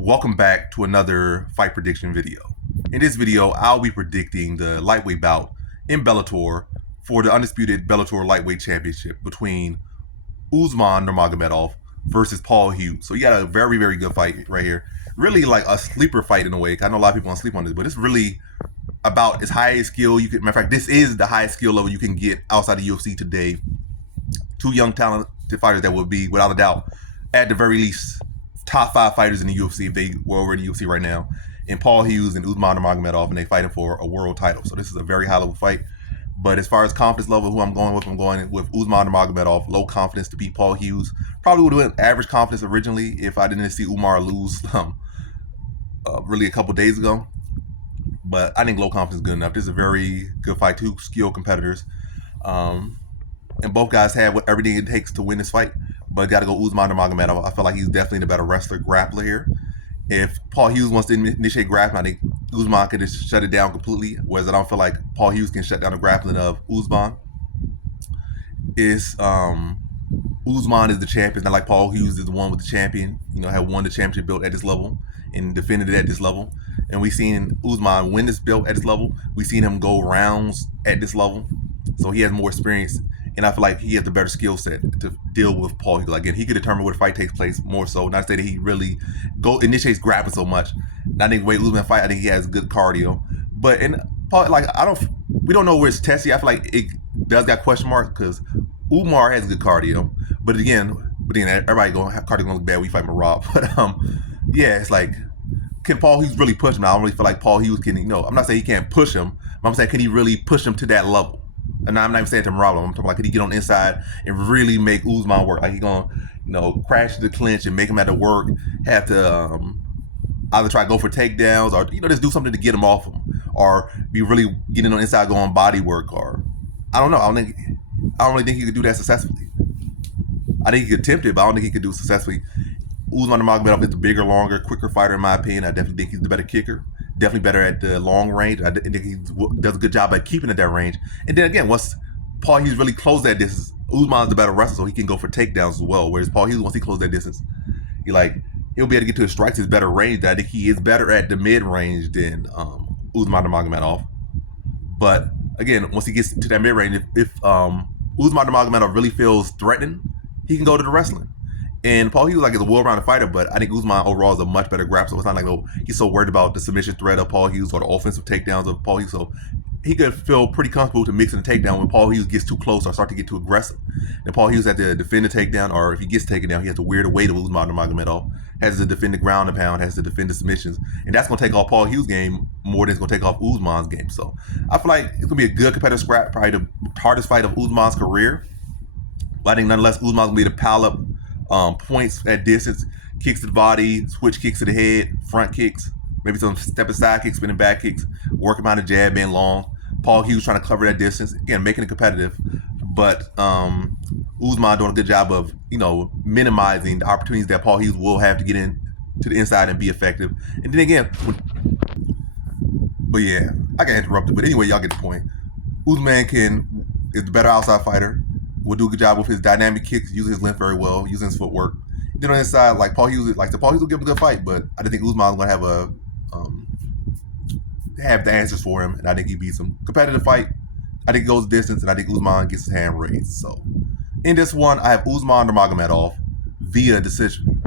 Welcome back to another fight prediction video. In this video, I'll be predicting the lightweight bout in Bellator for the undisputed Bellator lightweight championship between Usman Nurmagomedov versus Paul Hughes. So you got a very, very good fight right here. Really like a sleeper fight in a way. I know a lot of people want to sleep on this, but it's really about as high a skill you can. Matter of fact, this is the highest skill level you can get outside the UFC today. Two young talented fighters that will be, without a doubt, at the very least, top 5 fighters in the UFC if they were over in the UFC right now, and Paul Hughes and Usman Nurmagomedov, and they fighting for a world title. So this is a very high level fight. But as far as confidence level, who I'm going with Usman Nurmagomedov. Low confidence to beat Paul Hughes. Probably would have been average confidence originally if I didn't see Umar lose really a couple days ago. But I think low confidence is good enough. This is a very good fight. Two skilled competitors. And both guys have everything it takes to win this fight. But got to go Usman Nurmagomedov. I feel like he's definitely the better wrestler, grappler here. If Paul Hughes wants to initiate grappling, I think Usman could just shut it down completely. Whereas I don't feel like Paul Hughes can shut down the grappling of Usman. Usman is the champion, not like Paul Hughes is the one with the champion. Had won the championship belt at this level and defended it at this level. And we've seen Usman win this belt at this level. We've seen him go rounds at this level. So he has more experience. And I feel like he has the better skill set to deal with Paul Hughes. Again, he could determine where the fight takes place more so. Not to say that he really initiates grappling so much. I think Wade Usman fight, I think he has good cardio. But Paul, we don't know where it's tested. I feel like it does got question marks because Umar has good cardio. But again, everybody going have cardio gonna look bad when we fight Marab. But yeah, it's like, can Paul Hughes really push him? I don't really feel like Paul Hughes can. I'm not saying he can't push him. But I'm saying, can he really push him to that level? And I'm not even saying to Marab. I'm talking like, could he get on the inside and really make Usman work? Like he gonna, crash the clinch and make him have to work, have to either try to go for takedowns or just do something to get him off him, or be really getting on the inside, going body work, or I don't know. I don't really think he could do that successfully. I think he could attempt it, but I don't think he could do it successfully. Usman Nurmagomedov is the bigger, longer, quicker fighter in my opinion. I definitely think he's the better kicker. Definitely better at the long range. I think he does a good job at keeping at that range. And then again, once Paul Hughes really closed that distance, Usman's the better wrestler, so he can go for takedowns as well. Whereas Paul Hughes, once he closed that distance, he'll be able to get to his strikes, his better range. I think he is better at the mid range than Usman Nurmagomedov. But again, once he gets to that mid range, if Usman Nurmagomedov really feels threatened, he can go to the wrestling. And Paul Hughes is a well-rounded fighter, but I think Usman overall is a much better grappler. So it's not like he's so worried about the submission threat of Paul Hughes or the offensive takedowns of Paul Hughes. So he could feel pretty comfortable to mix in the takedown when Paul Hughes gets too close or start to get too aggressive. And Paul Hughes has to defend the takedown, or if he gets taken down, he has to wear the weight of Usman Nurmagomedov, has to defend the ground and pound, has to defend the submissions. And that's going to take off Paul Hughes' game more than it's going to take off Usman's game. So I feel like it's going to be a good competitive scrap, probably the hardest fight of Usman's career. But I think nonetheless, Usman's going to be able to pile up points at distance, kicks to the body, switch kicks to the head, front kicks, maybe some stepping side kicks, spinning back kicks, working behind the jab, being long. Paul Hughes trying to cover that distance, again, making it competitive. But Usman doing a good job of, minimizing the opportunities that Paul Hughes will have to get in to the inside and be effective. And then again, but yeah, I got interrupted. But anyway, y'all get the point. Usman is the better outside fighter. Will do a good job with his dynamic kicks, using his length very well, using his footwork. Then on the inside, Paul Hughes, Paul Hughes will give him a good fight, but I think Usman's going to have the answers for him, and I think he beats him. Competitive fight. I think it goes distance, and I think Usman gets his hand raised. So in this one, I have Usman Nurmagomedov via decision.